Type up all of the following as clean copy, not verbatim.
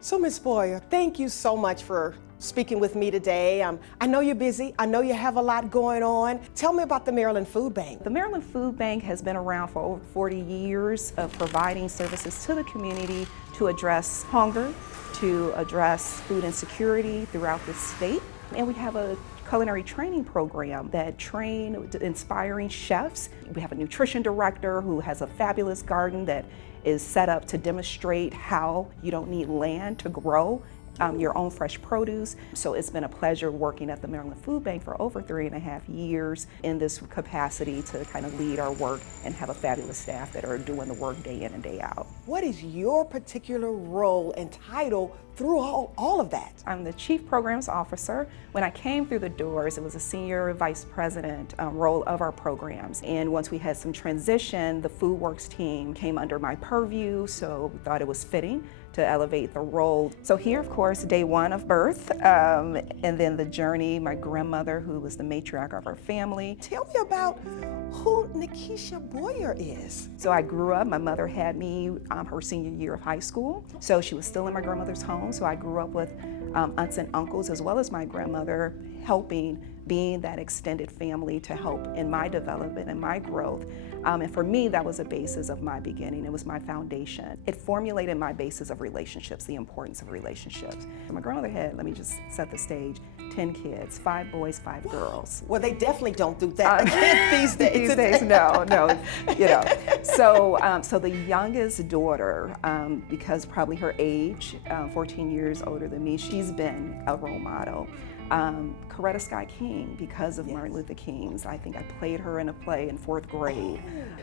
So, Ms. Boyer, thank you so much for speaking with me today. I know you're busy. I know you have a lot going on. Tell me about the Maryland Food Bank. The Maryland Food Bank has been around for over 40 years of providing services to the community to address hunger, to address food insecurity throughout the state. And we have a culinary training program that train inspiring chefs. We have a nutrition director who has a fabulous garden that is set up to demonstrate how you don't need land to grow your own fresh produce. So it's been a pleasure working at the Maryland Food Bank for over 3.5 years in this capacity to kind of lead our work and have a fabulous staff that are doing the work day in and day out. What is your particular role and title through all of that? I'm the Chief Programs Officer. When I came through the doors, it was a Senior Vice President role of our programs. And once we had some transition, the Food Works team came under my purview, so we thought it was fitting to elevate the role. So here, of course, day one of birth, and then the journey, my grandmother, who was the matriarch of our family. Tell me about who Nikisha Boyer is. So I grew up, my mother had me her senior year of high school, so she was still in my grandmother's home. So I grew up with aunts and uncles, as well as my grandmother, helping, being that extended family to help in my development and my growth. And for me, that was a basis of my beginning. It was my foundation. It formulated my basis of relationships, the importance of relationships. My grandmother had, let me just set the stage, 10 kids, 5 boys, 5 girls. Well, they definitely don't do that these days. These days, no, you know. So the youngest daughter, because probably her age, 14 years older than me, she's been a role model. Coretta Scott King, because of Martin Luther King's. I think I played her in a play in 4th grade.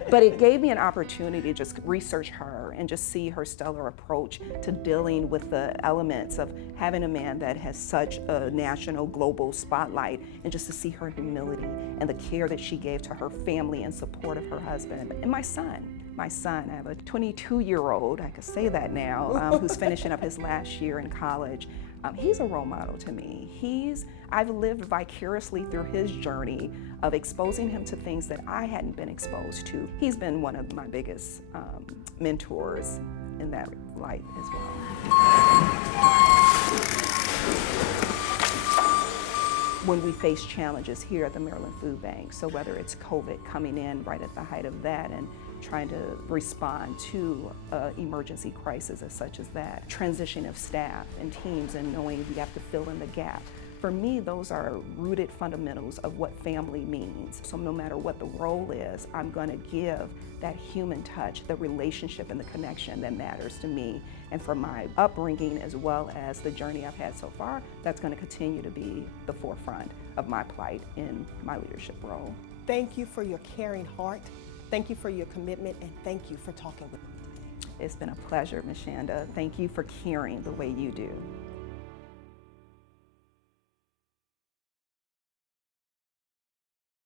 But it gave me an opportunity to just research her and just see her stellar approach to dealing with the elements of having a man that has such a national, global spotlight, and just to see her humility and the care that she gave to her family in support of her husband and my son. I have a 22-year-old, I could say that now, who's finishing up his last year in college. He's a role model to me. I've lived vicariously through his journey of exposing him to things that I hadn't been exposed to. He's been one of my biggest mentors in that light as well. When we face challenges here at the Maryland Food Bank, so whether it's COVID coming in right at the height of that and trying to respond to emergency crises such as that, transition of staff and teams and knowing we have to fill in the gap. For me, those are rooted fundamentals of what family means. So no matter what the role is, I'm going to give that human touch, the relationship and the connection that matters to me. And for my upbringing as well as the journey I've had so far, that's going to continue to be the forefront of my plight in my leadership role. Thank you for your caring heart. Thank you for your commitment, and thank you for talking with me today. It's been a pleasure, Ms. Chanda. Thank you for caring the way you do.